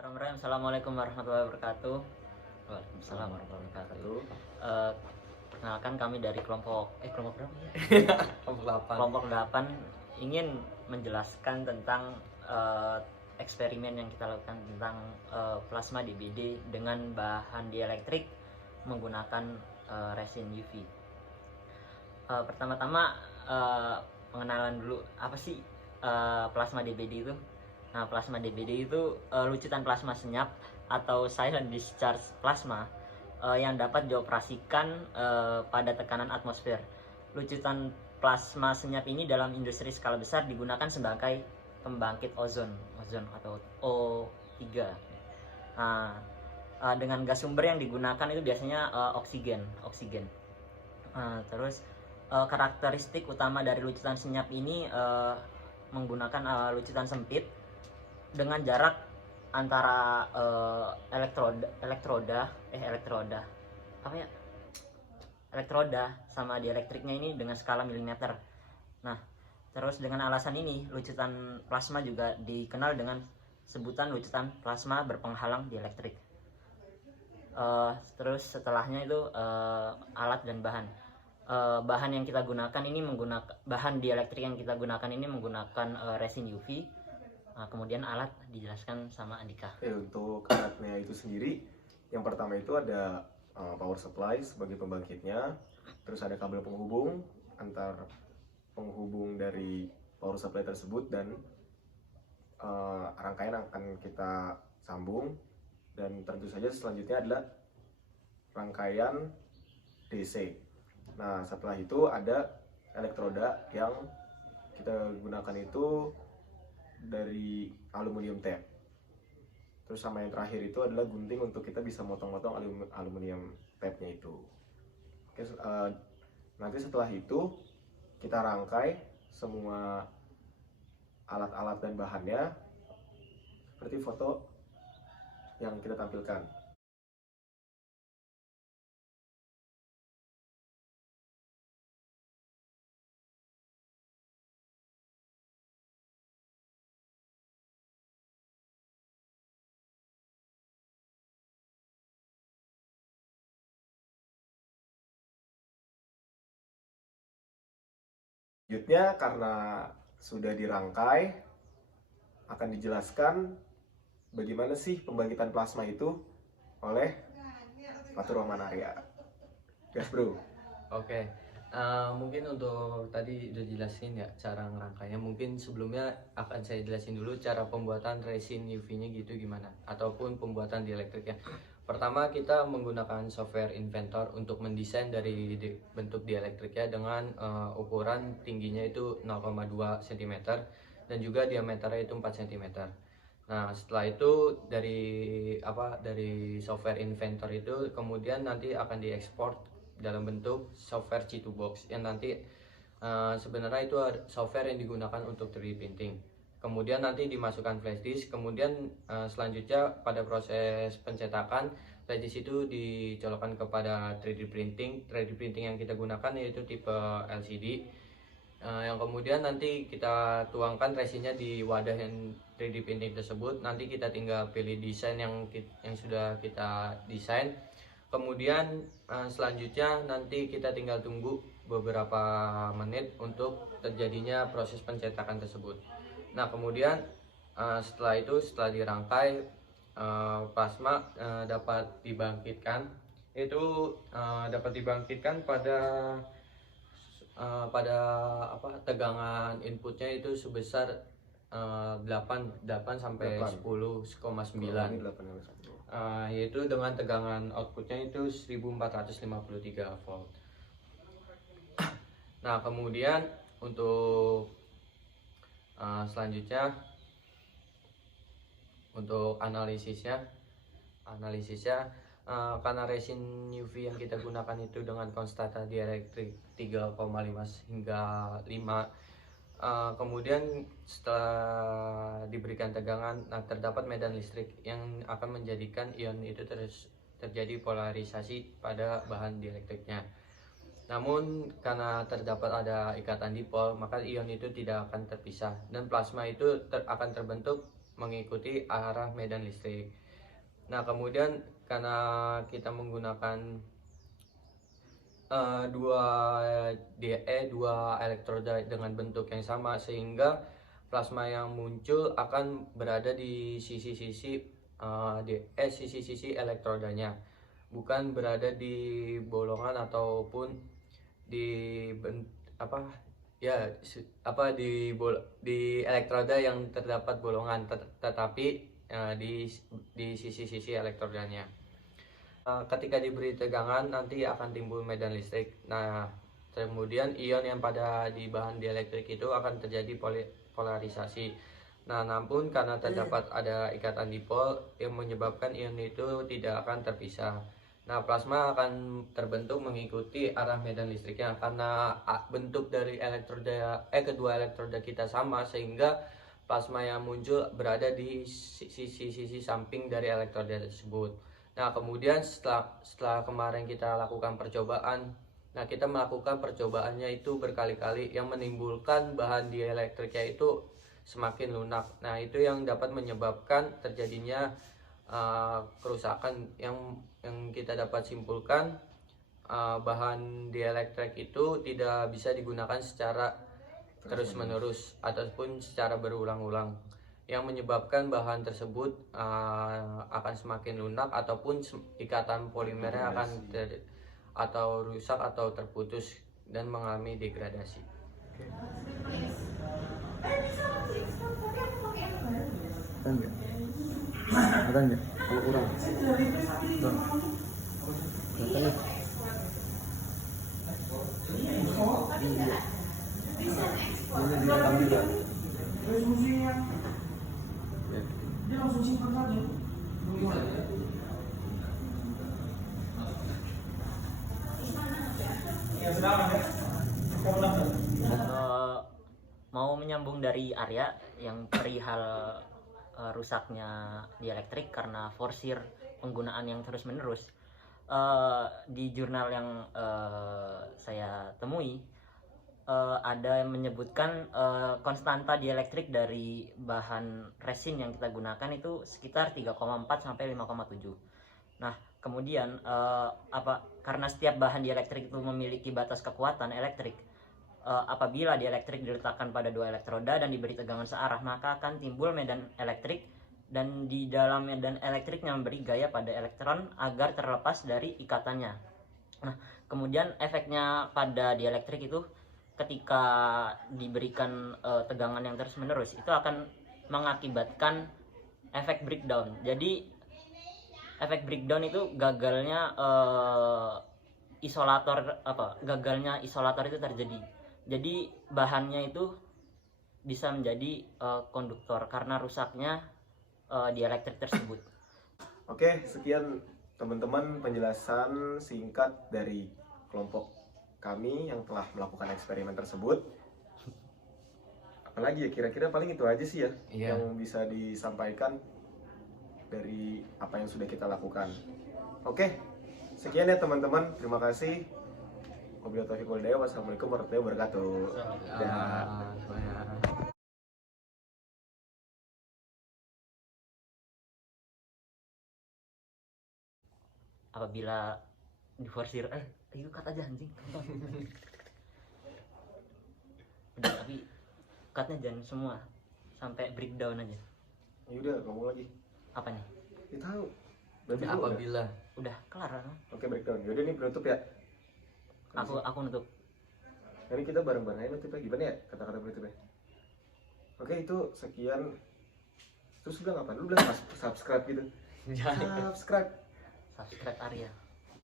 Bismillahirrahmanirrahim. Assalamualaikum warahmatullahi wabarakatuh. Waalaikumsalam warahmatullahi wabarakatuh. Perkenalkan kami dari kelompok berapa ya? Kelompok 8. Kelompok 8 ingin menjelaskan tentang eksperimen yang kita lakukan tentang plasma DBD dengan bahan dieelektrik menggunakan resin UV. Pertama-tama pengenalan dulu apa sih plasma DBD itu. Nah, plasma DBD itu lucutan plasma senyap atau silent discharge plasma yang dapat dioperasikan pada tekanan atmosfer. Lucutan plasma senyap ini dalam industri skala besar digunakan sebagai pembangkit ozon atau O3. Nah, dengan gas sumber yang digunakan itu biasanya oksigen. Terus karakteristik utama dari lucutan senyap ini menggunakan lucutan sempit dengan jarak antara elektroda sama dielektriknya ini dengan skala milimeter. Nah, terus dengan alasan ini lucutan plasma juga dikenal dengan sebutan lucutan plasma berpenghalang dielektrik. Terus setelahnya itu alat dan bahan. Bahan yang kita gunakan ini bahan dielektrik yang kita gunakan ini menggunakan resin UV. Kemudian alat dijelaskan sama Andika. Untuk alatnya itu sendiri, yang pertama itu ada power supply sebagai pembangkitnya, terus ada kabel penghubung antar penghubung dari power supply tersebut dan rangkaian akan kita sambung, dan tentu saja selanjutnya adalah rangkaian DC. Nah, setelah itu ada elektroda yang kita gunakan itu dari aluminium tape. Terus sama yang terakhir itu adalah gunting untuk kita bisa motong-motong aluminium tape-nya itu. Oke, nanti setelah itu kita rangkai semua alat-alat dan bahannya seperti foto yang kita tampilkan. Selanjutnya, karena sudah dirangkai, akan dijelaskan bagaimana sih pembangkitan plasma itu oleh Fatur Rahman Arya. Gas bro. Oke. Mungkin untuk tadi udah jelasin ya cara ngerangkainya. Mungkin sebelumnya akan saya jelasin dulu cara pembuatan resin UV-nya gitu gimana, ataupun pembuatan dielektrik ya. Pertama, kita menggunakan software Inventor untuk mendesain dari bentuk dielektriknya dengan ukuran tingginya itu 0,2 cm dan juga diameternya itu 4 cm. Nah, setelah itu dari software Inventor itu kemudian nanti akan diekspor dalam bentuk software C2Box yang nanti sebenarnya itu software yang digunakan untuk 3D printing. Kemudian nanti dimasukkan flash disk, kemudian selanjutnya pada proses pencetakan flash disk itu dicolokkan kepada 3D printing. 3D printing yang kita gunakan yaitu tipe LCD. Yang kemudian nanti kita tuangkan resinnya di wadah yang 3D printing tersebut. Nanti kita tinggal pilih desain yang sudah kita desain. Kemudian selanjutnya nanti kita tinggal tunggu beberapa menit untuk terjadinya proses pencetakan tersebut. Nah, kemudian setelah dirangkai, plasma dapat dibangkitkan. Itu dapat dibangkitkan pada tegangan inputnya itu sebesar 8 sampai 10,9. Yaitu dengan tegangan outputnya itu 1453 volt. Nah, kemudian untuk selanjutnya untuk analisisnya karena resin UV yang kita gunakan itu dengan konstanta dielektrik 3,5 hingga 5, kemudian setelah diberikan tegangan, terdapat medan listrik yang akan menjadikan ion itu terjadi polarisasi pada bahan dielektriknya. Namun karena terdapat ada ikatan dipol, maka ion itu tidak akan terpisah dan plasma itu akan terbentuk mengikuti arah medan listrik. Nah, kemudian karena kita menggunakan dua elektroda dengan bentuk yang sama, sehingga plasma yang muncul akan berada di sisi-sisi sisi-sisi elektrodanya, bukan berada di bolongan ataupun di di elektroda yang terdapat bolongan, tetapi di sisi-sisi elektrodanya. Ketika diberi tegangan nanti akan timbul medan listrik. Nah, kemudian ion yang pada di bahan dielektrik itu akan terjadi polarisasi. Nah, namun karena terdapat ada ikatan dipol yang menyebabkan ion itu tidak akan terpisah. Nah, plasma akan terbentuk mengikuti arah medan listriknya karena bentuk dari kedua elektroda kita sama, sehingga plasma yang muncul berada di sisi-sisi samping dari elektroda tersebut. Nah, kemudian setelah kemarin kita lakukan percobaan, nah kita melakukan percobaannya itu berkali-kali yang menimbulkan bahan dielektriknya itu semakin lunak. Nah, itu yang dapat menyebabkan terjadinya kerusakan yang kita dapat simpulkan. Bahan dielektrik itu tidak bisa digunakan secara terus-menerus ataupun secara berulang-ulang, yang menyebabkan bahan tersebut akan semakin lunak ataupun ikatan polimernya akan atau rusak atau terputus dan mengalami degradasi. Ada nggak? Kalau kurang. Kelihatan ya? Ini direkam juga. Dia langsung simpan saja. Ya sudah, Mau menyambung dari Arya yang perihal rusaknya dielektrik karena forsir penggunaan yang terus-menerus. Di jurnal yang saya temui ada yang menyebutkan konstanta dielektrik dari bahan resin yang kita gunakan itu sekitar 3,4 sampai 5,7. Nah, kemudian karena setiap bahan dielektrik itu memiliki batas kekuatan elektrik, apabila dielektrik diletakkan pada dua elektroda dan diberi tegangan searah, maka akan timbul medan elektrik, dan di dalam medan elektriknya memberi gaya pada elektron agar terlepas dari ikatannya. Nah, kemudian efeknya pada dielektrik itu ketika diberikan tegangan yang terus-menerus itu akan mengakibatkan efek breakdown. Jadi efek breakdown itu gagalnya isolator itu terjadi. Jadi bahannya itu bisa menjadi konduktor karena rusaknya dielektrik tersebut. Oke, sekian teman-teman penjelasan singkat dari kelompok kami yang telah melakukan eksperimen tersebut. Apalagi ya, kira-kira paling itu aja sih ya yang bisa disampaikan dari apa yang sudah kita lakukan. Oke, sekian ya teman-teman, terima kasih. Wabillahi taufiq wal hidayah. Wassalamualaikum warahmatullahi wabarakatuh. Apabila diforsir, itu cut aja anjing. Udah, tapi cutnya jangan semua, sampai breakdown aja. Ya udah, ngomong lagi. Apanya? Ya tahu. Apabila Udah kelar kan? Oke, breakdown. Yaudah, ini penutup ya. Aku nutup. Ini kita bareng-bareng aja nutupnya, gimana ya kata-kata penutupnya? Oke, itu sekian. Terus udah ngapain? Lu bilang subscribe gitu. Subscribe Subscribe Arya.